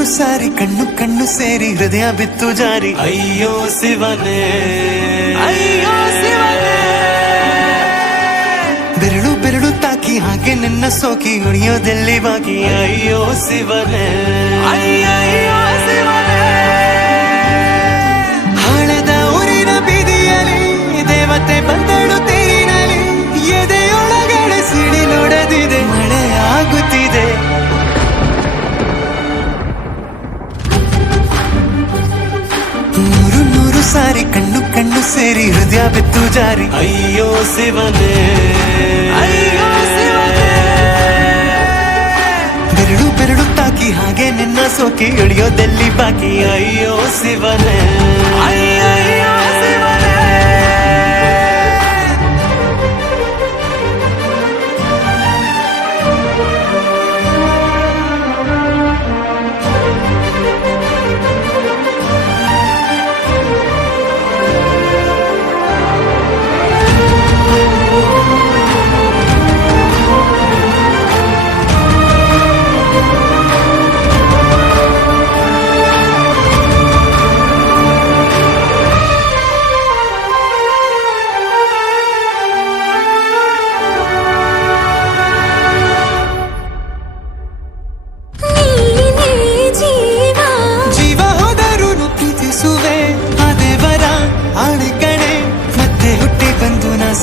ನೂರು ಸಾರಿ ಕಣ್ಣು ಕಣ್ಣು ಸೇರಿ ಹೃದಯ ಬಿತ್ತು ಜಾರಿ. ಅಯ್ಯೋ ಶಿವನೇ, ಅಯ್ಯೋ ಶಿವನೇ, ಬೆರಳು ಬೆರಳು ತಾಕಿ ಹಾಗೆ ನಿನ್ನ ಸೋಕಿ ಉಳಿಯೋದೆಲ್ಲಿ ಬಾಕಿ. ಅಯ್ಯೋ ಶಿವನೇ, ಅಯ್ಯಯ್ಯೋ ಶಿವನೇ, ಹಾಳದ ಊರಿನ ಬೀದಿಯಲ್ಲಿ ದೇವತೆ ಬಂದಳು ತೇರಿನಲ್ಲಿ. ಎದೆಯೊಳಗಡೆ ಸಿಡಿ ನೋಡದಿದೆ, ಮಳೆ ಆಗುತ್ತಿದೆ. ನೂರು ನೂರು ಸಾರಿ ಕಣ್ಣು ಕಣ್ಣು ಸೇರಿ ಹೃದಯ ಬಿತ್ತು ಜಾರಿ. ಅಯ್ಯೋ ಶಿವನೇ, ಅಯ್ಯೋ ಶಿವನೇ, ಬೆರಳು ಬೆರಳು ತಾಕಿ ಹಾಗೆ ನಿನ್ನ ಸೋಕಿ ಇಳಿಯೋದೆಲ್ಲಿ ಬಾಕಿ. ಅಯ್ಯೋ ಶಿವನೇ, ಅಯ್ಯಯ್ಯೋ ಶಿವನೇ.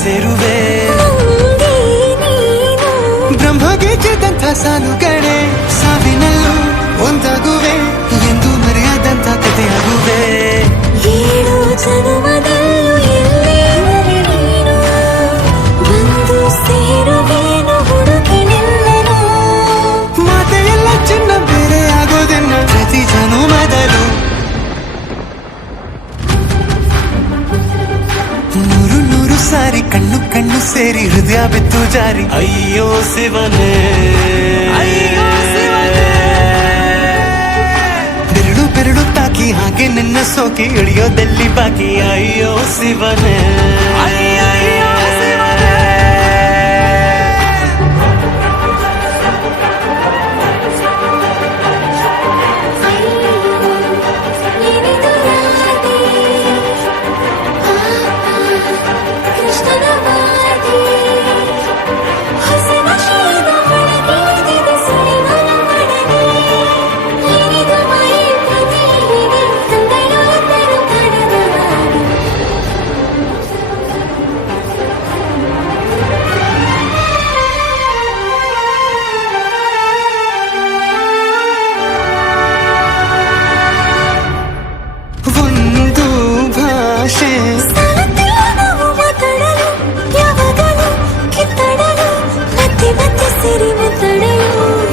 ಸೇರುವೆ ಬ್ರಹ್ಮಗೆ ಚಿದಂಥ ಸಾಲುಗಡೆ, ಸಾವಿನಲ್ಲೂ ಒಂದಾಗುವೆ ಎಂದು ಮರೆಯಾದಂಥ ಕಥೆಯಾಗುವೆ. ಏಳು ಜನ್ಮದಲ್ಲೂ ಎಲ್ಲೇ ನೀನು ಬಂದು ಸೇರುವೇನು ಹುಡುಕಿ ನಿಲ್ಲನು. ಮಾತೆಯೆಲ್ಲ ಚಿನ್ನ ಬೇರೆ ಆಗೋದೆನ್ನ ಪ್ರತಿ ಜನುಮದಲು. ನೂರು ನೂರು ಸಾರಿ ಕಣ್ಣು ಕಣ್ಣು ಸೇರಿ ಹೃದಯ ಬಿತ್ತು ಜಾರಿ. ಅಯ್ಯೋ ಶಿವನೇ, ಅಯ್ಯೋ ಶಿವನೇ, ಬೆರಳು ಬೆರಳು ತಾಕಿ ಹಾಗೆ ನಿನ್ನ ಸೋಕಿ ಇಳಿಯೋದೆಲ್ಲಿ ಬಾಕಿ. ಅಯ್ಯೋ ಶಿವನೇ, ಅಯ್ಯಯ್ಯೋ ಶಿವನೇ.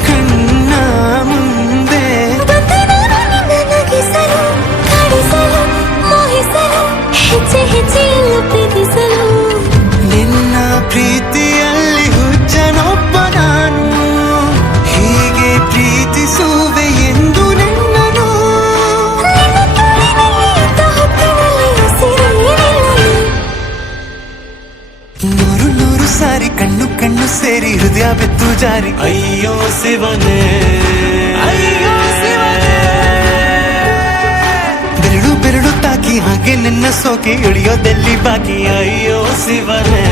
ಕಣ್ಣ ಮುಂದೆ ಹೆಜ್ಜೆ ಹೆಜ್ಜೆಯಲ್ಲೂ ಪ್ರೀತಿಸಲು, ನಿನ್ನ ಪ್ರೀತಿಯಲ್ಲಿ ಹುಚ್ಚನೊಬ್ಬ ನಾನು. ಹೀಗೆ ಪ್ರೀತಿಸುವೆ ಎಂದು ನಿನ್ನನು. ನೂರು ನೂರು ಸಾರಿ ಕಣ್ಣು ಕಣ್ಣು ಸೇರಿ ಹೃದಯ ಬಿತ್ತು ಜಾರಿ. ಅಯ್ಯೋ ಶಿವನೇ, ಅಯ್ಯೋ ಶಿವನೇ, ಬೆರಳು ಬೆರಳು ತಾಕಿ ಹಾಗೆ ನಿನ್ನ ಸೋಕಿ ಇಳಿಯೋದೆಲ್ಲಿ ಬಾಕಿ. ಅಯ್ಯೋ ಶಿವನೇ.